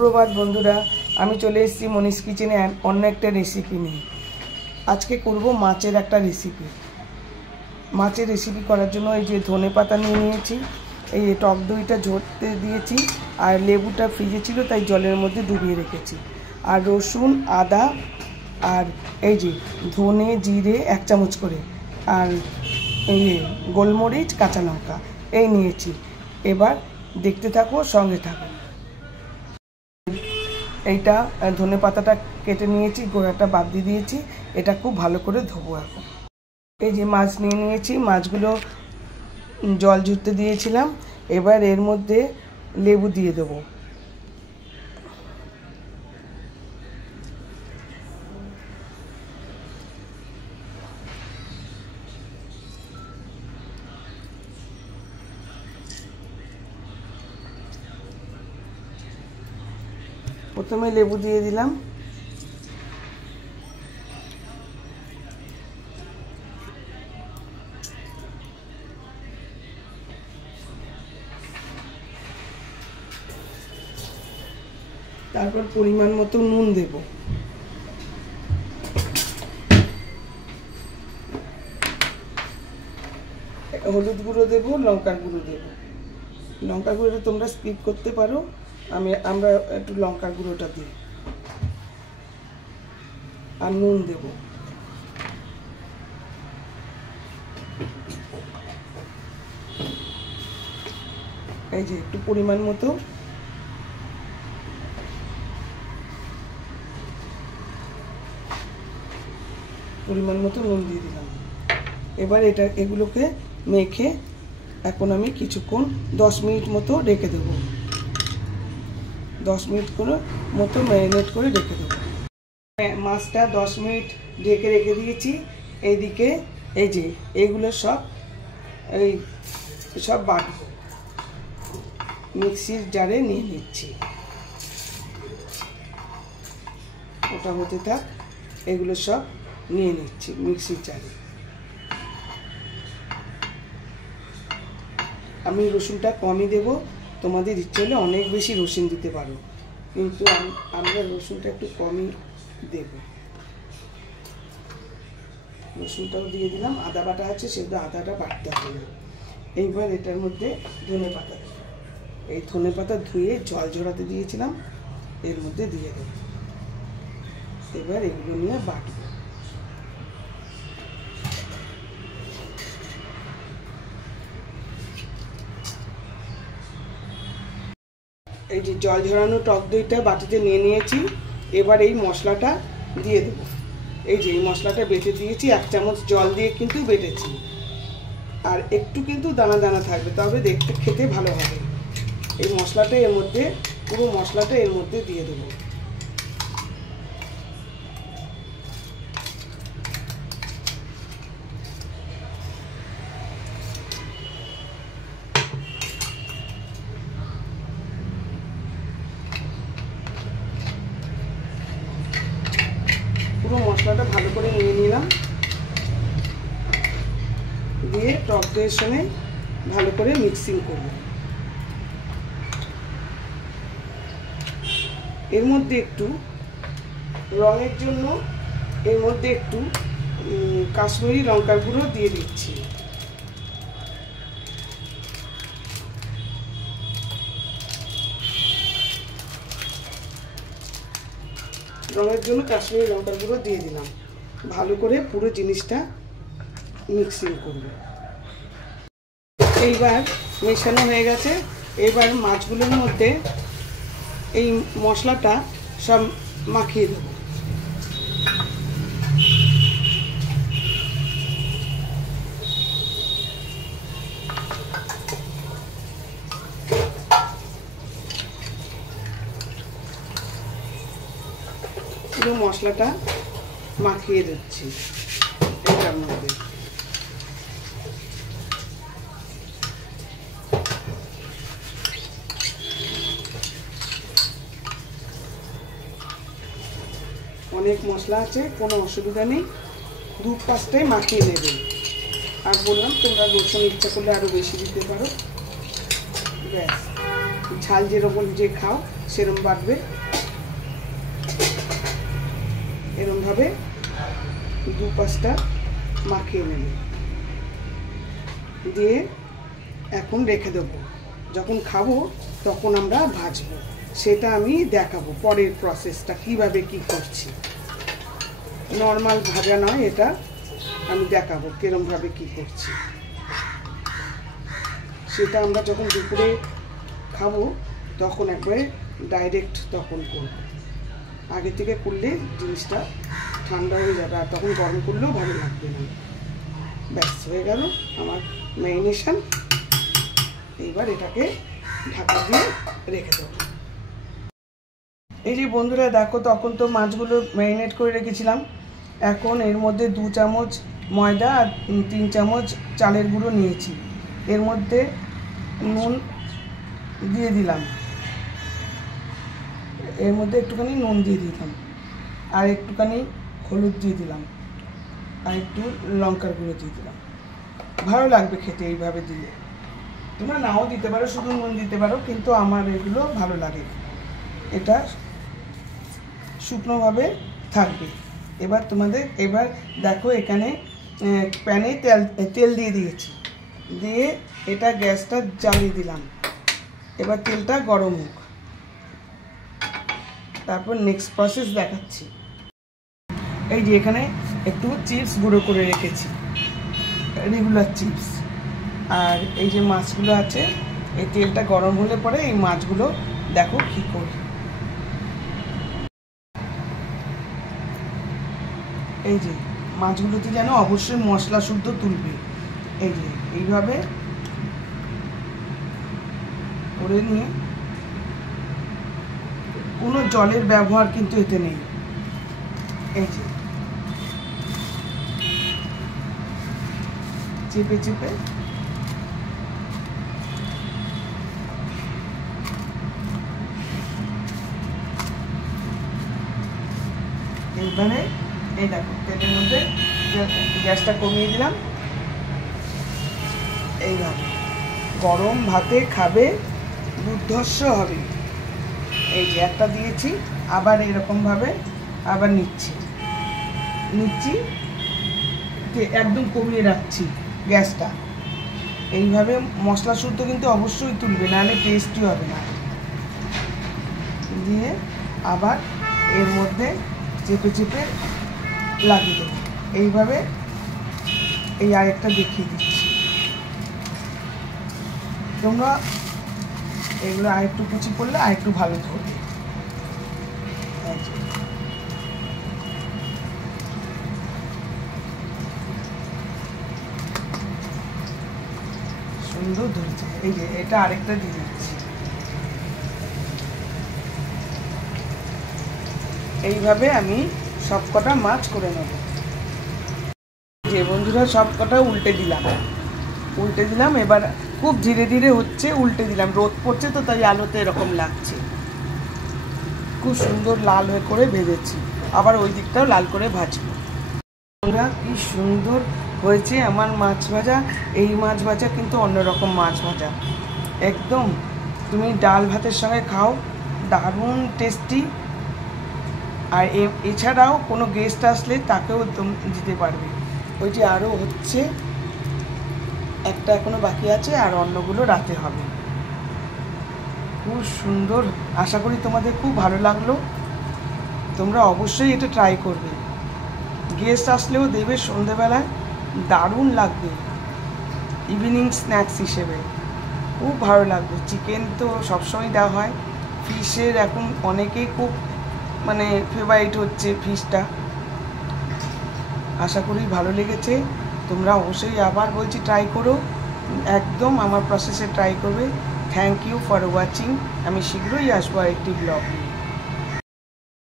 সুপ্রভাত বন্ধুরা, আমি চলে এসেছি মনীষ কিচেনে অন্য একটা রেসিপি নিয়ে। আজকে করব মাছের একটা রেসিপি। মাছের রেসিপি করার জন্য এই যে ধনেপাতা নিয়ে নিয়েছি, এই টক দইটা ঝরতে দিয়েছি, আর লেবুটা ফ্রিজে ছিল তাই জলের মধ্যে ডুবিয়ে রেখেছি, আর রসুন, আদা, আর এই যে ধনে জিরে 1 চামচ করে, আর এই গোলমরিচ, কাঁচা লঙ্কা এই নিয়েছি। এবার দেখতে থাকো, সঙ্গে থাকো। এইটা ধনে পাতাটা কেটে নিয়েছি, গোড়াটা বাদ দিয়ে দিয়েছি। এটা খুব ভালো করে ধোবো এখন। এই যে মাছ নিয়ে নিয়েছি, মাছগুলো জল ঝরতে দিয়েছিলাম। এবার এর মধ্যে লেবু দিয়ে দেবো। প্রথমে লেবু দিয়ে দিলাম, তারপর পরিমাণ মতো নুন দেব, হলুদ গুঁড়ো দেব, লঙ্কার গুঁড়ো দেব। লঙ্কার গুঁড়োটা তোমরা স্কিপ করতে পারো, আমরা একটু লঙ্কার গুঁড়োটা দিই, আর নুন দেব। এই যে একটু পরিমাণ মতো নুন দিয়ে দিলাম। এবার এগুলোকে মেখে এখন আমি কিছুক্ষণ 10 মিনিট মতো রেখে দেবো। 10 মিনিট করে মতো ম্যারিনেট করে রেখে দেবো। মাছটা 10 মিনিট ঢেকে রেখে দিয়েছি। এইদিকে এই যে এগুলো সব বাটবো, মিক্সির জারে নিয়ে নিচ্ছি। ওটা হতে থাক, এগুলো সব নিয়ে নিচ্ছি মিক্সির জারে। আমি রসুনটা কমই দেব, তোমাদের ইচ্ছে হলে অনেক বেশি রসুন দিতে পারো, কিন্তু আমরা রসুনটা একটু কমই দেব। রসুনটাও দিয়ে দিলাম, আদা বাটা আছে, সেটা আদাটা বাটতে হবে না। এইবার এটার মধ্যে ধনেপাতা, এই ধনেপাতা ধুয়ে জল ঝরাতে দিয়েছিলাম, এর মধ্যে দিয়ে দেব। এবার এগুলো নিয়ে বাটবো। এই যে জল ঝরানো টক দইটা বাটিতে নিয়ে নিয়েছি। এবার এই মশলাটা দিয়ে দেবো। এই যে এই মশলাটা বেটে দিয়েছি, 1 চামচ জল দিয়ে কিন্তু বেটেছি, আর একটু কিন্তু দানা দানা থাকবে, তবে দেখতে খেতে ভালো হবে। এই মশলাটা এর মধ্যে, পুরো মশলাটা এর মধ্যে দিয়ে দেবো। পুরো মশলাটা ভালো করে নিয়ে নিলাম, দিয়ে টক দইয়ের সঙ্গে ভালো করে মিক্সিং করব। এর মধ্যে একটু রঙের জন্য এর মধ্যে একটু কাশ্মীরি লঙ্কার গুঁড়ো দিয়ে দিচ্ছি। রঙের জন্য কাশ্মীরি লঙ্কার গুঁড়ো দিয়ে দিলাম। ভালো করে পুরো জিনিসটা মিক্সিং করব। এইবার মেশানো হয়ে গেছে। এবার মাছগুলোর মধ্যে এই মশলাটা সব মাখিয়ে দেব। পুরো মশলাটা মাখিয়ে দিচ্ছি এটার মধ্যে। অনেক মশলা আছে, কোনো অসুবিধা নেই, 2-5টাই মাখিয়ে নেবেন। আর বললাম তোমরা রসুন ইচ্ছা করলে আরও বেশি দিতে পারো। ব্যাস। ঝাল যেরকম যে খাও সেরকম বাটবে। এরকমভাবে 2-5টা মাখিয়ে নেবে, দিয়ে এখন রেখে দেবো। যখন খাবো তখন আমরা ভাজবো, সেটা আমি দেখাবো পরের প্রসেসটা কিভাবে কি করছি। নর্মাল ভাজা নয়, এটা আমি দেখাবো কিরমভাবে কি করছি। সেটা আমরা যখন দুপুরে খাবো তখন একবারে ডাইরেক্ট তখন করব। আগে থেকে করলে জিনিসটা ঠান্ডা হয়ে যাবে, আর তখন গরম করলেও ভালো লাগবে না। ব্যাস হয়ে গেল আমার ম্যারিনেশন। এইবার এটাকে ঢাকা দিয়ে রেখে দেবো। এই যে বন্ধুরা দেখো, তখন তো মাছগুলো ম্যারিনেট করে রেখেছিলাম। এখন এর মধ্যে 2 চামচ ময়দা আর 3 চামচ চালের গুঁড়ো নিয়েছি। এর মধ্যে নুন দিয়ে দিলাম, এর মধ্যে একটুখানি নুন দিয়ে দিলাম, আর একটুখানি হলুদ দিয়ে দিলাম, আর একটু লঙ্কার গুঁড়ো দিয়ে দিলাম। ভালো লাগবে খেতে এইভাবে দিলে। তোমরা নাও দিতে পারো, শুধু নুন দিতে পারো, কিন্তু আমার এগুলো ভালো লাগে। এটা শুকনোভাবে থাকবে। এবার দেখো এখানে প্যানে তেল দিয়ে দিয়েছি, দিয়ে এটা গ্যাসটা জ্বালিয়ে দিলাম। এবার তেলটা গরম হোক, তারপর নেক্সট প্রসেস দেখাচ্ছি। এই যে এখানে একটু চিপস গুঁড়ো করে রেখেছি, রেগুলার চিপস। আর এই যে মাছগুলো আছে, এই তেলটা গরম হলে পরে এই মাছগুলো দেখো কি করি। এই যে মাছগুলোতে যেন অবশ্যই মশলা শুদ্ধ তুলবে। এই যে এইভাবে করে নিয়ে, কোনো জলের ব্যবহার কিন্তু এতে নেই। এই যে চেপে চেপে এইবারে এই দেখো তেলের মধ্যে গ্যাসটা কমিয়ে দিলাম। এইভাবে গরম ভাতে খাবে, দুর্ধর্ষ হবে। এই যে একটা দিয়েছি, আবার এরকমভাবে আবার নিচ্ছি, একদম কমিয়ে রাখছি গ্যাসটা। এইভাবে মশলা শুদ্ধ কিন্তু অবশ্যই তুলবে, নাহলে টেস্টি হবে না। দিয়ে আবার এর মধ্যে চেপে চেপে লাগিয়ে দেবো। এইভাবে এই আরেকটা দেখিয়ে দিচ্ছি। তোমরা এগুলো আরেকটু কুচি করলে আরেকটু ভালো ধরবে। সুন্দর ধরেছে। এই যে এটা আরেকটা দিয়ে দিচ্ছি। এইভাবে আমি সবকটা মাছ করে নেব। যে বন্ধুরা সবকটা উল্টে দিলাম। এবার খুব ধীরে ধীরে হচ্ছে, উল্টে দিলাম। রোদ পড়ছে তো, তাই আলোতে এরকম লাগছে। খুব সুন্দর লাল হয়ে করে ভেজেছি, আবার ওই দিকটাও লাল করে ভাজবো। বন্ধুরা কি সুন্দর হয়েছে আমার মাছ ভাজা। এই মাছ ভাজা কিন্তু অন্যরকম মাছ ভাজা, একদম তুমি ডাল ভাতের সঙ্গে খাও, দারুণ টেস্টি। আর এছাড়াও কোনো গেস্ট আসলে তাকেও দিতে পারবে। ওই যে আরও হচ্ছে, একটা এখনো বাকি আছে, আর অন্যগুলো রাতে হবে। খুব সুন্দর, আশা করি তোমাদের খুব ভালো লাগলো। তোমরা অবশ্যই এটা ট্রাই করবে। গেস্ট আসলেও দেবে সন্ধেবেলায়, দারুণ লাগবে ইভিনিং স্ন্যাক্স হিসেবে, খুব ভালো লাগবে। চিকেন তো সবসময় দেওয়া হয়, ফিশের এখন অনেকেই খুব ফেভারিট হচ্ছে ফিশটা। আশা করি ভালো লেগেছে। তোমরা অবশ্যই আবার বলছি ট্রাই করো, একদম আমার প্রসেসে ট্রাই করবে। Thank you for watching. আমি শীঘ্রই আসবো আরেকটি ব্লগ নিয়ে।